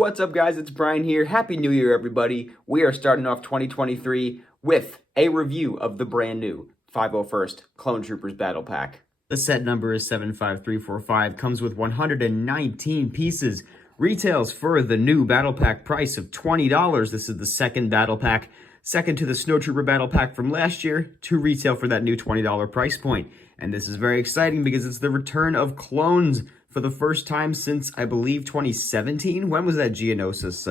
What's up, guys? It's Brian here. Happy New Year, everybody. We are starting off 2023 with a review of the brand new 501st Clone Troopers Battle Pack. The set number is 75345, comes with 119 pieces, retails for the new Battle Pack price of $20. This is the second Battle Pack, second to the Snow Trooper Battle Pack from last year, to retail for that new $20 price point. And this is very exciting because it's the return of clones for the first time since, I believe, 2017. When was that Geonosis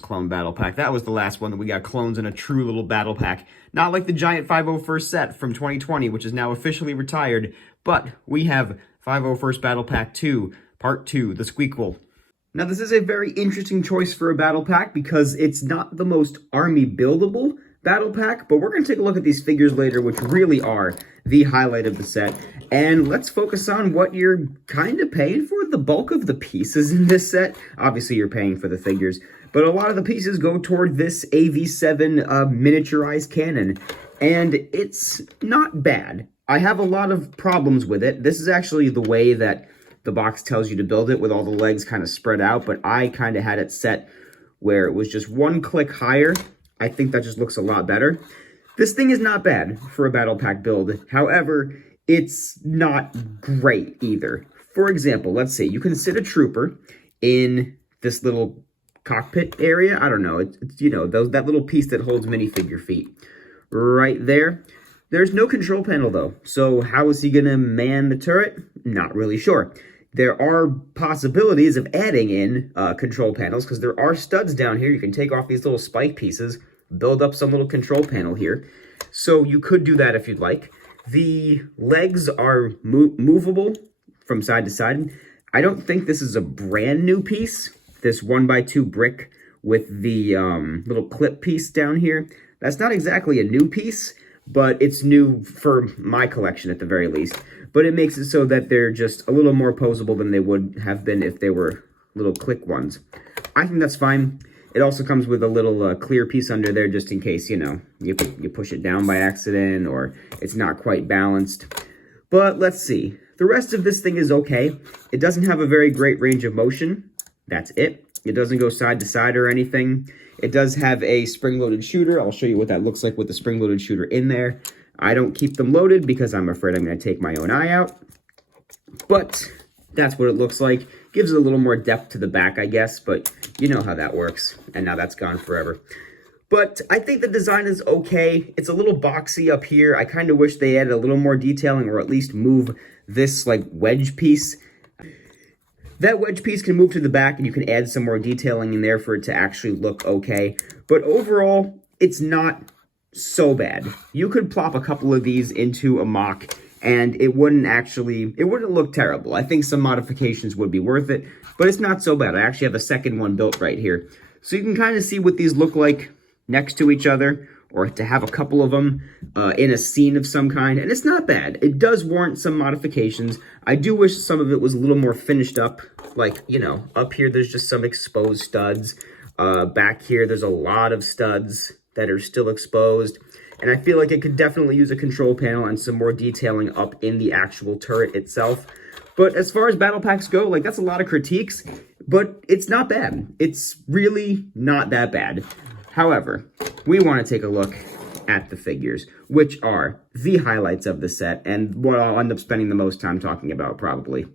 clone battle pack? That was the last one that we got clones in a true little battle pack. Not like the giant 501st set from 2020, which is now officially retired, but we have 501st Battle Pack 2, Part 2, the Squeakquel. Now, this is a very interesting choice for a battle pack because it's not the most army buildable battle pack, but we're going to take a look at these figures later, which really are the highlight of the set. And let's focus on what you're kind of paying for. The bulk of the pieces in this set, obviously you're paying for the figures, but a lot of the pieces go toward this AV7 miniaturized cannon, and it's not bad. I have a lot of problems with it. This is actually the way that the box tells you to build it, with all the legs kind of spread out, but I kind of had it set where it was just one click higher. I think that just looks a lot better. This thing is not bad for a battle pack build. However, it's not great either. For example, let's say you can sit a trooper in this little cockpit area. I don't know. It's that little piece that holds minifigure feet right there. There's no control panel though. So how is he going to man the turret? Not really sure. There are possibilities of adding in control panels because there are studs down here. You can take off these little spike pieces, build up some little control panel here. So you could do that if you'd like. The legs are movable from side to side. I don't think this is a brand new piece. This 1x2 brick with the little clip piece down here. That's not exactly a new piece, but it's new for my collection at the very least. But it makes it so that they're just a little more posable than they would have been if they were little click ones. I think that's fine. It also comes with a little clear piece under there just in case, you push it down by accident or it's not quite balanced. But let's see. The rest of this thing is okay. It doesn't have a very great range of motion. That's it. It doesn't go side to side or anything. It does have a spring-loaded shooter. I'll show you what that looks like with the spring-loaded shooter in there. I don't keep them loaded because I'm afraid I'm going to take my own eye out. But that's what it looks like. Gives it a little more depth to the back, I guess, but you know how that works. And now that's gone forever. But I think the design is okay. It's a little boxy up here. I kind of wish they added a little more detailing or at least move this like wedge piece. That wedge piece can move to the back and you can add some more detailing in there for it to actually look okay. But overall, it's not so bad. You could plop a couple of these into a mock and it wouldn't look terrible. I think some modifications would be worth it, but it's not so bad. I actually have a second one built right here. So you can kind of see what these look like next to each other, or to have a couple of them in a scene of some kind, and it's not bad. It does warrant some modifications. I do wish some of it was a little more finished up, like, up here there's just some exposed studs. Back here there's a lot of studs that are still exposed. And I feel like it could definitely use a control panel and some more detailing up in the actual turret itself. But as far as battle packs go, like, that's a lot of critiques, but it's not bad. It's really not that bad. However, we want to take a look at the figures, which are the highlights of the set and what I'll end up spending the most time talking about, probably.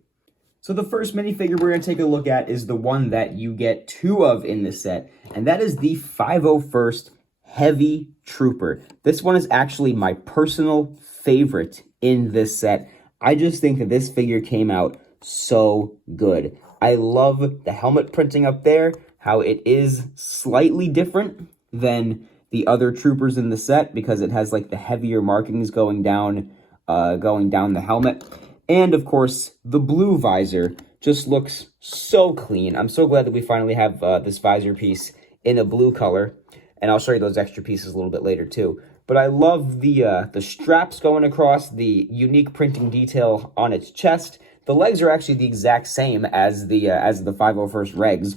So the first minifigure we're going to take a look at is the one that you get two of in this set, and that is the 501st Heavy Trooper. This one is actually my personal favorite in this set. I just think that this figure came out so good. I love the helmet printing up there, how it is slightly different than the other troopers in the set because it has like the heavier markings going down the helmet. And of course, the blue visor just looks so clean. I'm so glad that we finally have this visor piece in a blue color. And I'll show you those extra pieces a little bit later too. But I love the straps going across, the unique printing detail on its chest. The legs are actually the exact same as the 501st regs.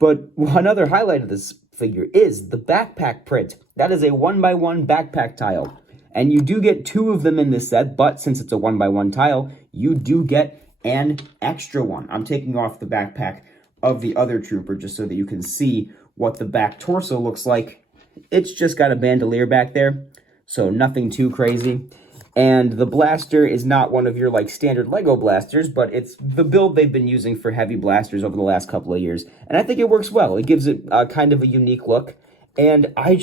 But another highlight of this figure is the backpack print. That is a 1x1 backpack tile. And you do get two of them in this set, but since it's a 1x1 tile, you do get an extra one. I'm taking off the backpack of the other trooper just so that you can see what the back torso looks like. It's just got a bandolier back there, so nothing too crazy. And the blaster is not one of your like standard Lego blasters, but it's the build they've been using for heavy blasters over the last couple of years. And I think it works well. It gives it kind of a unique look. And I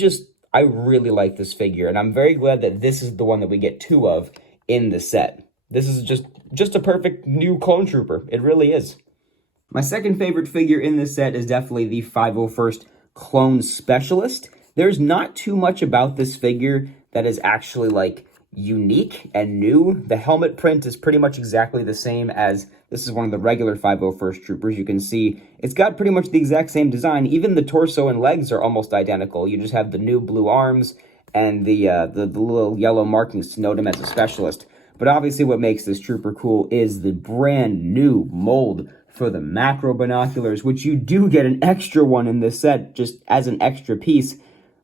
really like this figure. And I'm very glad that this is the one that we get two of in the set. This is just a perfect new clone trooper. It really is. My second favorite figure in this set is definitely the 501st Clone Specialist. There's not too much about this figure that is actually like unique and new. The helmet print is pretty much exactly the same as this is one of the regular 501st troopers. You can see it's got pretty much the exact same design. Even the torso and legs are almost identical. You just have the new blue arms and the little yellow markings to note him as a specialist. But obviously what makes this trooper cool is the brand new mold for the macro binoculars, which you do get an extra one in this set just as an extra piece.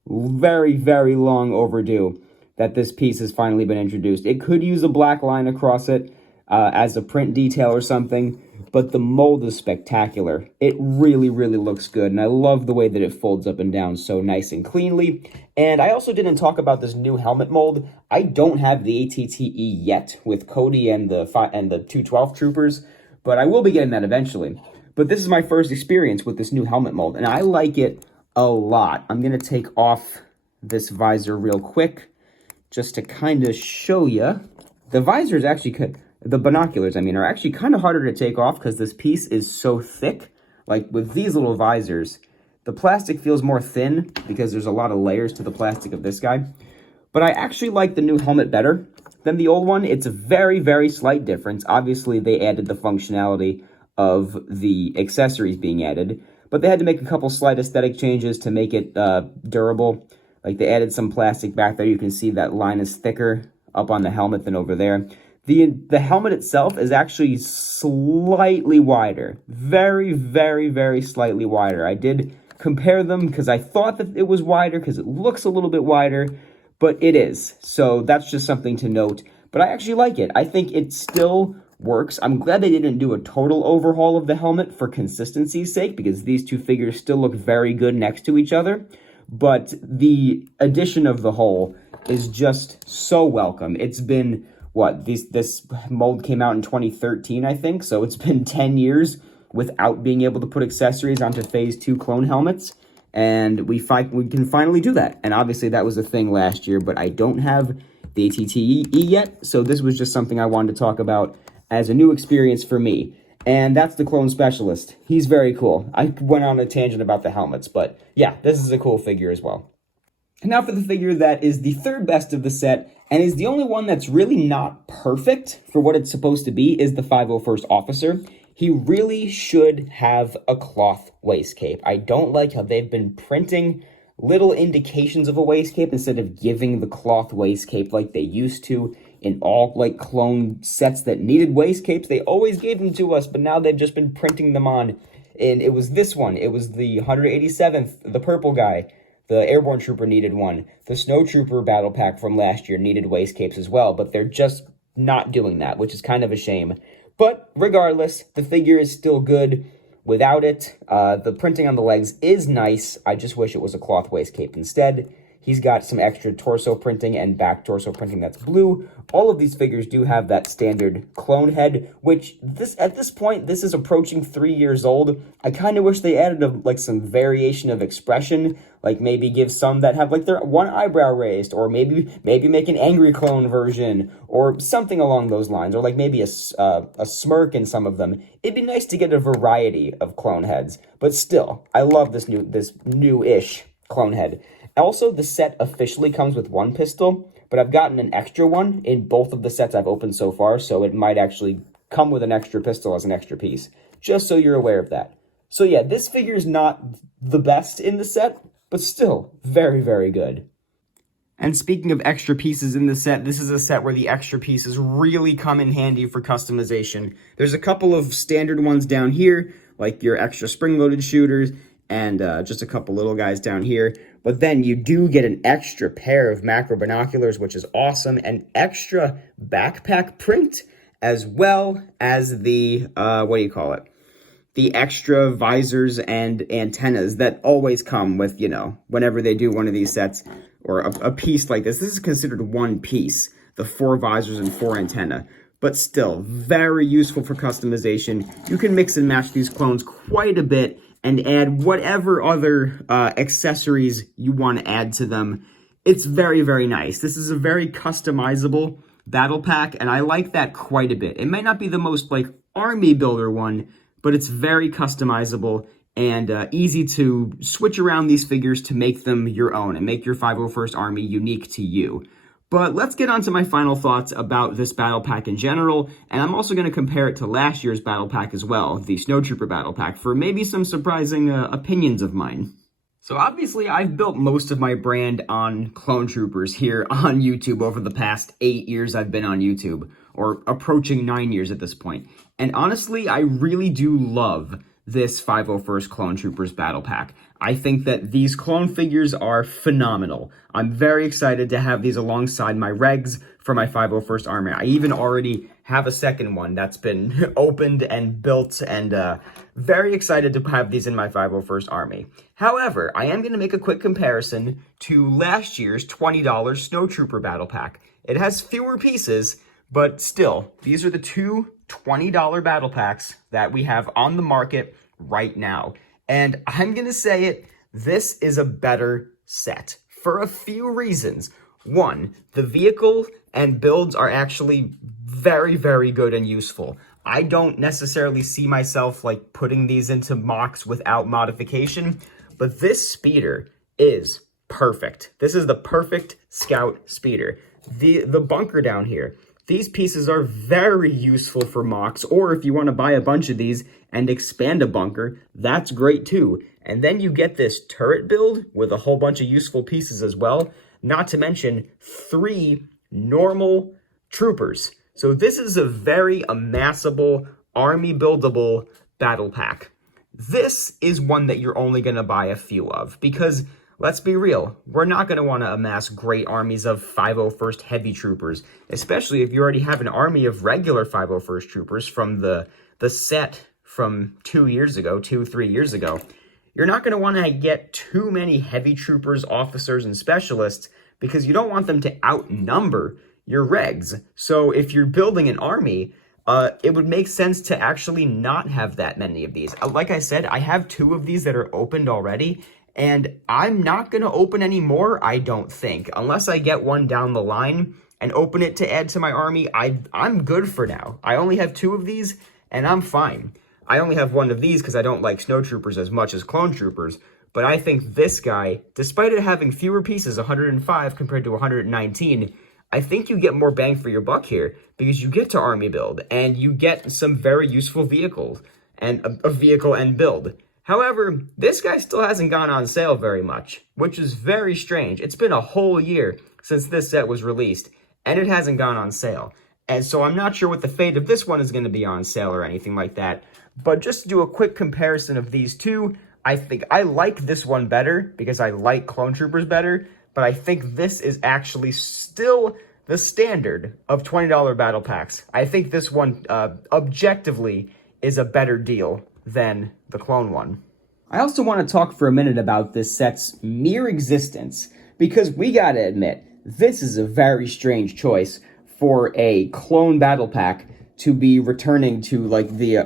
Very, very long overdue that this piece has finally been introduced. It could use a black line across it as a print detail or something, but the mold is spectacular. It really, really looks good, and I love the way that it folds up and down so nice and cleanly. And I also didn't talk about this new helmet mold. I don't have the ATTE yet with Cody and the 212 troopers, but I will be getting that eventually. But this is my first experience with this new helmet mold, and I like it a lot. I'm going to take off this visor real quick just to kind of show you. The visor is actually, the binoculars, I mean, are actually kind of harder to take off because this piece is so thick. Like with these little visors, the plastic feels more thin because there's a lot of layers to the plastic of this guy. But I actually like the new helmet better than the old one. It's a very, very slight difference. Obviously, they added the functionality of the accessories being added, but they had to make a couple slight aesthetic changes to make it durable. Like they added some plastic back there. You can see that line is thicker up on the helmet than over there. The helmet itself is actually slightly wider. Very, very, very slightly wider. I did compare them because I thought that it was wider because it looks a little bit wider, but it is. So that's just something to note. But I actually like it. I think it still works. I'm glad they didn't do a total overhaul of the helmet for consistency's sake because these two figures still look very good next to each other. But the addition of the whole is just so welcome. It's been, what, this mold came out in 2013, I think, so it's been 10 years without being able to put accessories onto Phase 2 clone helmets, and we can finally do that. And obviously that was a thing last year, but I don't have the ATTE yet, so this was just something I wanted to talk about as a new experience for me. And that's the Clone Specialist. He's very cool. I went on a tangent about the helmets, but yeah, this is a cool figure as well. And now for the figure that is the third best of the set, and is the only one that's really not perfect for what it's supposed to be, is the 501st Officer. He really should have a cloth waist cape. I don't like how they've been printing little indications of a waist cape instead of giving the cloth waist cape like they used to. In all like clone sets that needed waist capes, they always gave them to us, but now they've just been printing them on. And it was this one. It was the 187th, the purple guy. The Airborne Trooper needed one. The Snow Trooper battle pack from last year needed waist capes as well, but they're just not doing that, which is kind of a shame. But regardless, the figure is still good without it. The printing on the legs is nice. I just wish it was a cloth waist cape instead. He's got some extra torso printing and back torso printing that's blue. All of these figures do have that standard clone head, which at this point, this is approaching 3 years old. I kind of wish they added like some variation of expression, like maybe give some that have like their one eyebrow raised, or maybe make an angry clone version, or something along those lines, or like maybe a smirk in some of them. It'd be nice to get a variety of clone heads, but still, I love this new-ish clone head. Also, the set officially comes with one pistol, but I've gotten an extra one in both of the sets I've opened so far, so it might actually come with an extra pistol as an extra piece, just so you're aware of that. So yeah, this figure is not the best in the set, but still very, very good. And speaking of extra pieces in the set, this is a set where the extra pieces really come in handy for customization. There's a couple of standard ones down here, like your extra spring-loaded shooters, and just a couple little guys down here. But then you do get an extra pair of macro binoculars, which is awesome, and extra backpack print, as well as the, the extra visors and antennas that always come with, whenever they do one of these sets or a piece like this. This is considered one piece, the 4 visors and 4 antenna, but still very useful for customization. You can mix and match these clones quite a bit and add whatever other accessories you want to add to them. It's very, very nice. This is a very customizable battle pack, and I like that quite a bit. It might not be the most army builder one, but it's very customizable and easy to switch around these figures to make them your own and make your 501st Army unique to you. But let's get on to my final thoughts about this battle pack in general, and I'm also going to compare it to last year's battle pack as well, the Snowtrooper battle pack, for maybe some surprising opinions of mine. So obviously, I've built most of my brand on Clone Troopers here on YouTube over the past 8 years I've been on YouTube, or approaching 9 years at this point. And honestly, I really do love this 501st Clone Troopers battle pack. I think that these clone figures are phenomenal. I'm very excited to have these alongside my regs for my 501st Army. I even already have a second one that's been opened and built, and very excited to have these in my 501st Army. However, I am going to make a quick comparison to last year's $20 Snowtrooper battle pack. It has fewer pieces, but still, these are the two $20 battle packs that we have on the market right now. And I'm going to say it, this is a better set for a few reasons. One, the vehicle and builds are actually very, very good and useful. I don't necessarily see myself putting these into mocks without modification, but this speeder is perfect. This is the perfect scout speeder. The bunker down here, these pieces are very useful for mocks, or if you want to buy a bunch of these and expand a bunker, that's great too. And then you get this turret build with a whole bunch of useful pieces as well, not to mention 3 normal troopers. So this is a very amassable, army buildable battle pack. This is one that you're only going to buy a few of, because let's be real, we're not going to want to amass great armies of 501st heavy troopers, especially if you already have an army of regular 501st troopers from the set from 3 years ago. You're not going to want to get too many heavy troopers, officers, and specialists, because you don't want them to outnumber your regs. So if you're building an army, it would make sense to actually not have that many of these. Like I said, I have 2 of these that are opened already, and I'm not going to open any more, I don't think. Unless I get one down the line and open it to add to my army, I'm good for now. I only have 2 of these, and I'm fine. I only have 1 of these because I don't like Snowtroopers as much as Clone Troopers, but I think this guy, despite it having fewer pieces, 105 compared to 119, I think you get more bang for your buck here, because you get to army build, and you get some very useful vehicles, and a vehicle and build. However, this guy still hasn't gone on sale very much, which is very strange. It's been a whole year since this set was released, and it hasn't gone on sale. And so I'm not sure what the fate of this one is going to be on sale or anything like that. But just to do a quick comparison of these two, I think I like this one better because I like Clone Troopers better. But I think this is actually still the standard of $20 battle packs. I think this one objectively is a better deal than the clone one. I also want to talk for a minute about this set's mere existence, because we gotta admit, this is a very strange choice for a clone battle pack to be returning to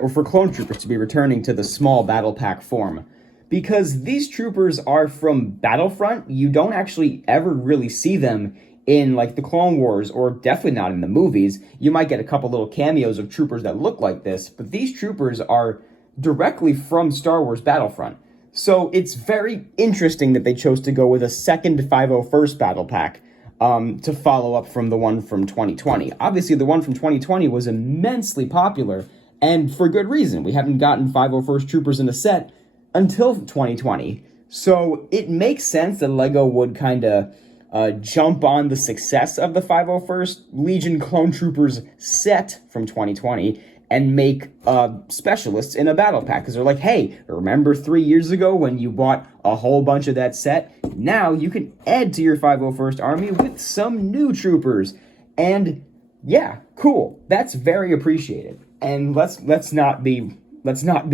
or for Clone Troopers to be returning to the small battle pack form. Because these troopers are from Battlefront, you don't actually ever really see them in the Clone Wars, or definitely not in the movies. You might get a couple little cameos of troopers that look like this, but these troopers are directly from Star Wars Battlefront. So it's very interesting that they chose to go with a second 501st battle pack to follow up from the one from 2020. Obviously, the one from 2020 was immensely popular, and for good reason. We haven't gotten 501st troopers in a set until 2020. So it makes sense that LEGO would kind of jump on the success of the 501st Legion Clone Troopers set from 2020 and make specialists in a battle pack. Because they're like, hey, remember 3 years ago when you bought a whole bunch of that set? Now you can add to your 501st Army with some new troopers. And yeah, cool. That's very appreciated. And let's not be let's not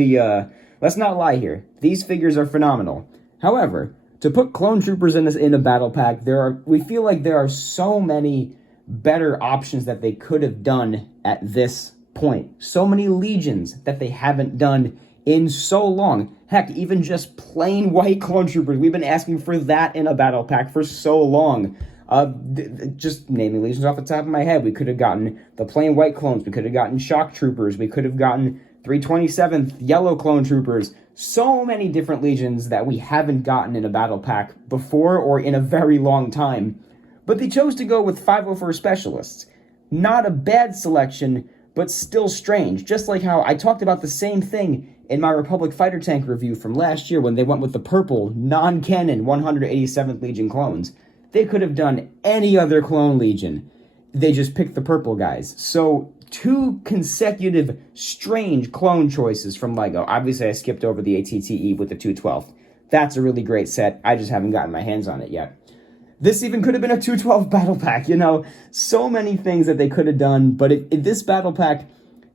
lie here. These figures are phenomenal. However, to put clone troopers in a battle pack, we feel like there are so many better options that they could have done at this point. So many legions that they haven't done in so long. Heck, even just plain white clone troopers. We've been asking for that in a battle pack for so long. Just naming legions off the top of my head, we could have gotten the plain white clones. We could have gotten shock troopers. We could have gotten 327th yellow clone troopers. So many different legions that we haven't gotten in a battle pack before or in a very long time. But they chose to go with 501st Specialists. Not a bad selection, but still strange. Just like how I talked about the same thing in my Republic Fighter Tank review from last year when they went with the purple, non-canon 187th Legion clones. They could have done any other clone legion. They just picked the purple guys. So, 2 consecutive strange clone choices from LEGO. Obviously, I skipped over the ATTE with the 212th. That's a really great set. I just haven't gotten my hands on it yet. This even could have been a 212 battle pack, So many things that they could have done, but this battle pack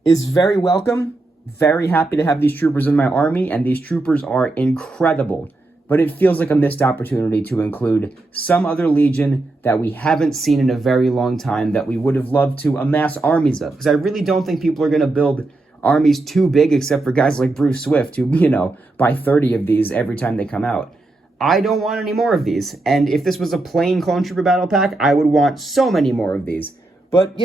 is very welcome. Very happy to have these troopers in my army, and these troopers are incredible. But it feels like a missed opportunity to include some other legion that we haven't seen in a very long time that we would have loved to amass armies of. Because I really don't think people are going to build armies too big, except for guys like Bruce Swift, who, buy 30 of these every time they come out. I don't want any more of these, and if this was a plain Clone Trooper battle pack, I would want so many more of these. But,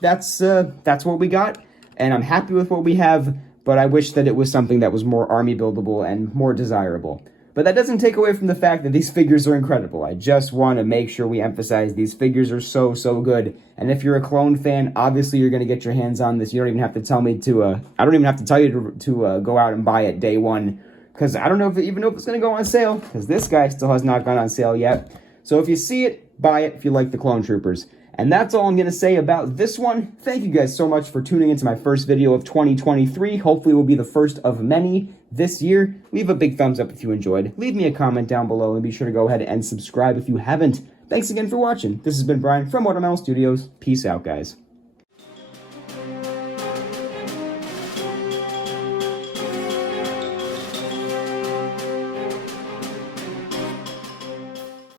that's what we got, and I'm happy with what we have, but I wish that it was something that was more army buildable and more desirable. But that doesn't take away from the fact that these figures are incredible. I just want to make sure we emphasize these figures are so, so good. And if you're a clone fan, obviously you're going to get your hands on this. You don't even have to tell me I don't even have to tell you to go out and buy it day one. Because I don't know even know if it's going to go on sale. Because this guy still has not gone on sale yet. So if you see it, buy it if you like the Clone Troopers. And that's all I'm going to say about this one. Thank you guys so much for tuning into my first video of 2023. Hopefully it will be the first of many this year. Leave a big thumbs up if you enjoyed. Leave me a comment down below and be sure to go ahead and subscribe if you haven't. Thanks again for watching. This has been Brian from Watermelon Studios. Peace out, guys.